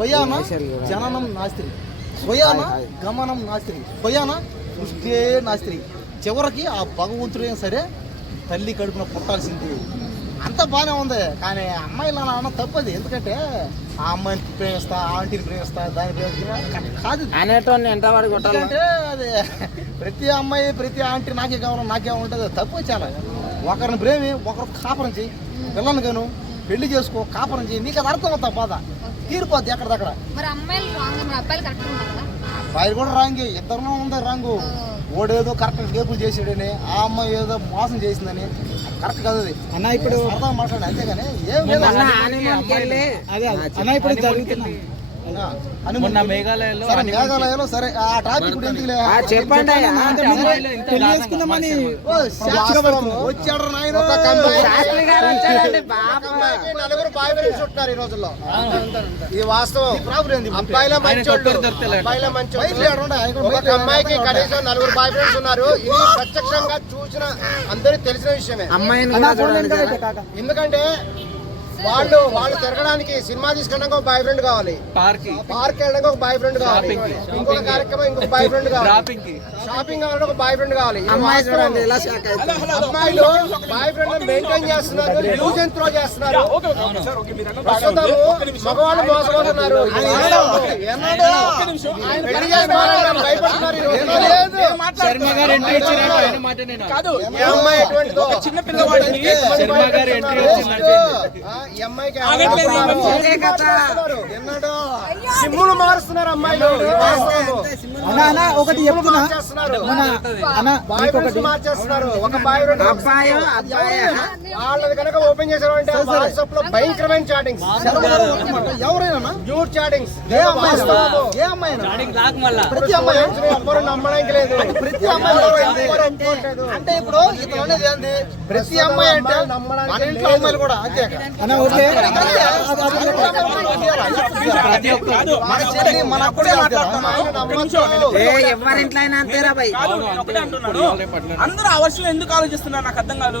స్వయాన జననం నాస్తి స్వయాన గమనం నాస్తి స్వయాన సృష్టి నాస్తి చివరికి ఆ భగవంతుడైనా సరే తల్లి కడుపున పుట్టాల్సింది. అంత బాగానే ఉంది. కానీ అమ్మాయిలు అలా అన్న తప్పది. ఎందుకంటే ఆ అమ్మాయిని ప్రేమిస్తా ఆ ఆంటీని ప్రేమిస్తా దాన్ని ప్రేమిస్తా కాదు. ఎందుకంటే అది ప్రతి అమ్మాయి ప్రతి ఆంటీ నాకే కావాలి నాకే ఉంటుంది తప్పు చాలా. ఒకరిని ప్రేమి ఒకరు కాపురం చేయి పిల్లల్ని గాను పెళ్ళి చేసుకో కాపురం చేయి నీకు అది అర్థం అవుతా బాధ. తీరిపోద్ది ఎక్కడిదక్కడ మరి అమ్మాయిలు రాంగ్ మరి అబ్బాయిలు కరెక్ట్ కూడా రాంగి ఇద్దరు ఉంది రాంగు ఓడేదో కరెక్ట్ గేపులు చేసాడని ఆ అమ్మాయి ఏదో మోసం చేసిందని కరెక్ట్ కాదు అది అన్న ఇప్పుడు సరదా మాట్లాడి అంతేగాని ఏం హనీమూన్కి వెళ్ళి అదే అన్న ఇప్పుడు జరుగుతున్నా మొన్న మేఘాలయలో సరే మేఘాలయలో సరే ఆ ఇప్పుడు ఆ, చెప్పండి నలుగురు బాయ్ ఫ్రెండ్స్ ఉంటున్నారు ఈ రోజుల్లో. ఈ వాస్తవం. ప్రాబ్లం ఏంది అబ్బాయిల మంచోళ్ళు. అబ్బాయిల మంచోళ్ళు. ఒక అమ్మాయికి కనీసం నలుగురు బాయ్ ఫ్రెండ్స్ ఉన్నారు. ఇది ప్రత్యక్షంగా చూసిన అందరికి తెలిసిన విషయమే. కాక. ఎందుకంటే వాళ్ళు వాళ్ళు తిరగడానికి సినిమా తీసుకెళ్ళడానికి ఒక బాయ్ ఫ్రెండ్ కావాలి. పార్క్ పార్క్ వెళ్ళడానికి ఒక బాయ్ ఫ్రెండ్ కావాలి ఇంకొక కార్యక్రమం ఇంకొక బాయ్ ఫ్రెండ్ కావాలి షాపింగ్ కావాలంటే ఒక బాయ్ ఫ్రెండ్ కావాలి అమ్మాయిలు బాయ్ ఫ్రెండ్ మెయింటైన్ చేస్తున్నారు యూజ్ అండ్ త్రో చేస్తున్నారు. ప్రస్తుతం మగవాళ్ళు మోసపోతున్నారు. కాదు. చిన్న శర్మ గారు ఎంట్రీ వచ్చిందంటే ఈ అమ్మాయికి. ఎన్నడో సిమ్ములు మారుస్తున్నారు అమ్మాయిలు. అన్న అన్న ఒకటి సిమ్ములు చెప్తున్నా. మార్చేస్తున్నారు. మన అన్న బాయ్ మీకు ఫ్రెండ్స్ ఒకటి మార్చేస్తున్నారు. ఒక బాయ్ ఫ్రెండ్ అబ్బాయి అబ్బాయి వాళ్ళది కనుక ఓపెన్ వాట్సాప్లో భయంకరమైన చాటింగ్స్. ఎవరైనా? Nude chattings. ఏ అమ్మాయి ఏ అమ్మాయి ప్రతి అమ్మాయి ఎవ్వరు నమ్మడానికి లేదు ప్రతి అమ్మాయి. అంటే ఇప్పుడు ప్రతి అమ్మాయి అంటే మన ఇంట్లో అమ్మాయిలు కూడా అంతే ఎవరింట్లో అయినా అంతేరా భయ్ అందరూ ఆ ఎందుకు ఆలోచిస్తున్నారు నాకు అర్థం కాదు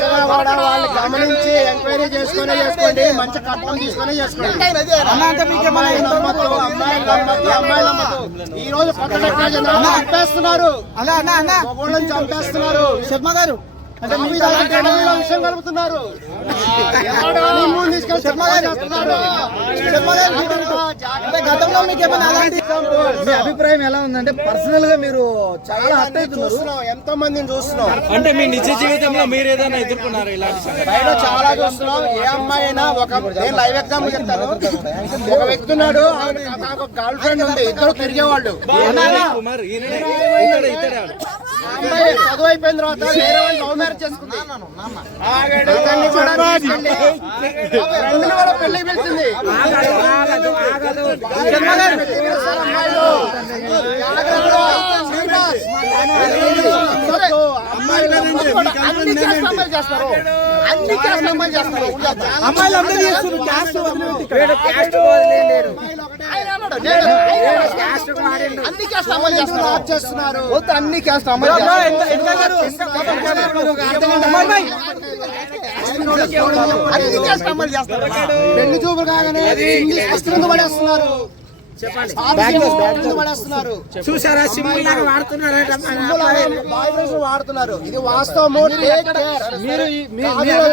చక్కగా కూడా వాళ్ళు గమనించి ఎంక్వైరీ చేసుకునే చేసుకోండి మంచి కట్నం తీసుకుని చేసుకోండి. ఈ రోజు కొత్త టెక్నాలజీ చంపేస్తున్నారు. అన్న మగోళ్ళని చంపేస్తున్నారు. శర్మ గారు విషయం కలుపుతున్నారు? గతంలో మీకు మీ అభిప్రాయం ఎలా ఉందంటే పర్సనల్గా మీరు చాలా హర్ట్ అవుతున్నారు. చూస్తున్నాం ఎంతో మందిని చూస్తున్నాం అంటే మీ నిజ జీవితంలో మీరు ఏదైనా ఎదుర్కొన్నారు ఇలాంటి బయట చాలా చూస్తున్నాం ఏ అమ్మాయి అయినా ఒక నేను లైవ్ ఎగ్జాంపుల్ చెప్తాను ఒక వ్యక్తి ఉన్నాడు గర్ల్ ఫ్రెండ్ ఉంది. ఇద్దరు తిరిగేవాళ్ళు. కుమార్? అమ్మాయి చదువు అయిపోయిన తర్వాత వేరే వాళ్ళు లవ్ మ్యారేజ్ చేసుకుంది. ఇతన్ని కూడా తీసుకెళ్ళి ఫ్రెండ్ని కూడా పెళ్ళికి పిలిచింది. అమ్మాయిలు. జాగ్రత్త. అమ్మాయిలు అన్ని క్యాస్ట్ అమ్మాయిలు చేస్తారు. అన్ని అమ్మాయిలు చేస్తారు. అమ్మాయిలు అందరూ క్యాస్ట్ క్యాస్ట్ వదిలేండి అన్ని క్యాస్ట్ ఆఫ్ చేస్తున్నారు. వద్దు అన్ని క్యాస్ట్ అమ్మాయి అన్ని క్యాస్ట్ అమ్మాయిలు చేస్తారు పెళ్ళి చూపులు కాగానే ఇంగ్లీష్ వస్త్రం పడేస్తున్నారు. చూసారా? వాడుతున్నారు ఇది వాస్తవము. care. మీరు